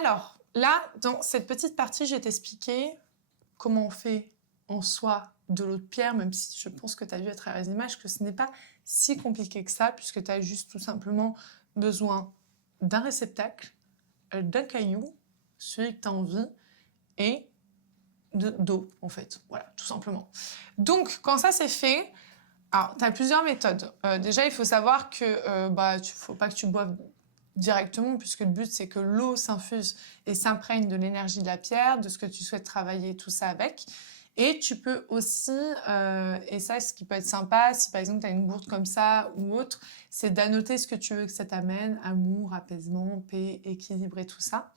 Alors, là, dans cette petite partie, je vais t'expliquer comment on fait en soi de l'eau de pierre, même si je pense que tu as vu à travers les images que ce n'est pas si compliqué que ça, puisque tu as juste tout simplement besoin d'un réceptacle, d'un caillou, celui que tu as envie, et d'eau, en fait. Voilà, tout simplement. Donc, quand ça c'est fait, alors, tu as plusieurs méthodes. Déjà, il faut savoir que faut pas que tu boives directement, puisque le but, c'est que l'eau s'infuse et s'imprègne de l'énergie de la pierre, de ce que tu souhaites travailler, tout ça avec. Et tu peux aussi, et ça, ce qui peut être sympa, si par exemple tu as une gourde comme ça ou autre, c'est d'annoter ce que tu veux que ça t'amène, amour, apaisement, paix, équilibre et tout ça.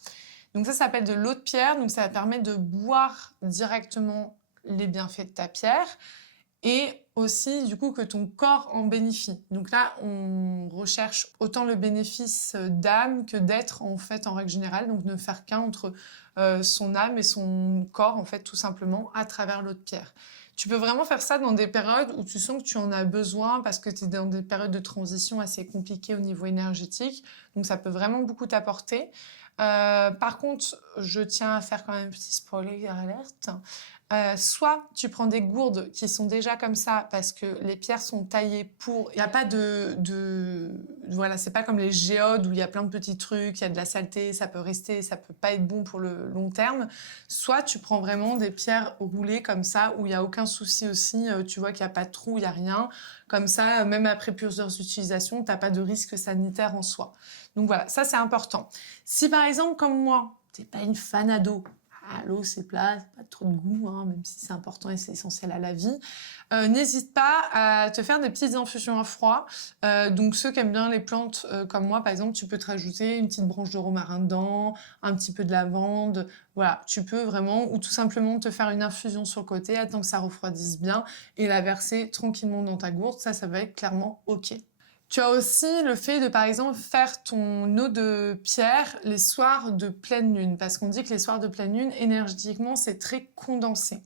Donc ça s'appelle de l'eau de pierre, donc ça permet de boire directement les bienfaits de ta pierre et aussi du coup que ton corps en bénéficie. Donc là, on recherche autant le bénéfice d'âme que d'être en fait en règle générale, donc ne faire qu'un entre son âme et son corps en fait tout simplement à travers l'eau de pierre. Tu peux vraiment faire ça dans des périodes où tu sens que tu en as besoin parce que tu es dans des périodes de transition assez compliquées au niveau énergétique, donc ça peut vraiment beaucoup t'apporter. Par contre, je tiens à faire quand même un petit spoiler alerte. Soit tu prends des gourdes qui sont déjà comme ça parce que les pierres sont taillées pour... Il n'y a pas Voilà, c'est pas comme les géodes où il y a plein de petits trucs, il y a de la saleté, ça peut rester, ça peut pas être bon pour le long terme. Soit tu prends vraiment des pierres roulées comme ça où il n'y a aucun souci aussi, tu vois qu'il n'y a pas de trou, il n'y a rien. Comme ça, même après plusieurs utilisations, t'as pas de risque sanitaire en soi. Donc voilà, ça c'est important. Si par exemple, comme moi, t'es pas une fan d'eau, l'eau c'est plat, pas trop de goût, hein, même si c'est important et c'est essentiel à la vie. N'hésite pas à te faire des petites infusions à froid. Donc ceux qui aiment bien les plantes comme moi, par exemple, tu peux te rajouter une petite branche de romarin dedans, un petit peu de lavande. Voilà, tu peux vraiment, ou tout simplement te faire une infusion sur le côté, attendre que ça refroidisse bien et la verser tranquillement dans ta gourde. Ça va être clairement OK. Tu as aussi le fait de, par exemple, faire ton eau de pierre les soirs de pleine lune, parce qu'on dit que les soirs de pleine lune, énergétiquement, c'est très condensé.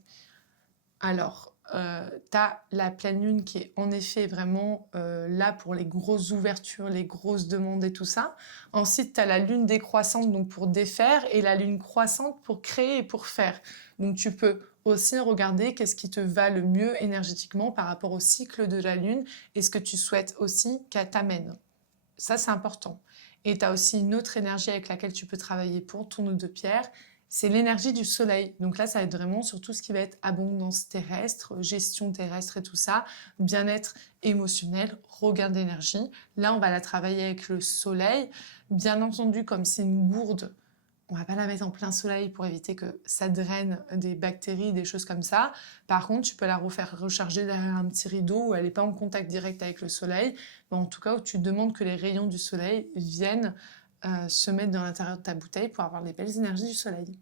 Alors, tu as la pleine lune qui est en effet vraiment là pour les grosses ouvertures, les grosses demandes et tout ça. Ensuite, tu as la lune décroissante donc pour défaire et la lune croissante pour créer et pour faire. Donc, tu peux aussi regarder qu'est-ce qui te va le mieux énergétiquement par rapport au cycle de la lune et ce que tu souhaites aussi qu'elle t'amène. Ça, c'est important. Et tu as aussi une autre énergie avec laquelle tu peux travailler pour ton eau de pierre, c'est l'énergie du soleil. Donc là, ça va être vraiment sur tout ce qui va être abondance terrestre, gestion terrestre et tout ça, bien-être émotionnel, regain d'énergie. Là, on va la travailler avec le soleil. Bien entendu, comme c'est une gourde, on va pas la mettre en plein soleil pour éviter que ça draine des bactéries, des choses comme ça. Par contre, tu peux la refaire recharger derrière un petit rideau où elle n'est pas en contact direct avec le soleil. Mais en tout cas, où tu demandes que les rayons du soleil viennent se mettre dans l'intérieur de ta bouteille pour avoir les belles énergies du soleil.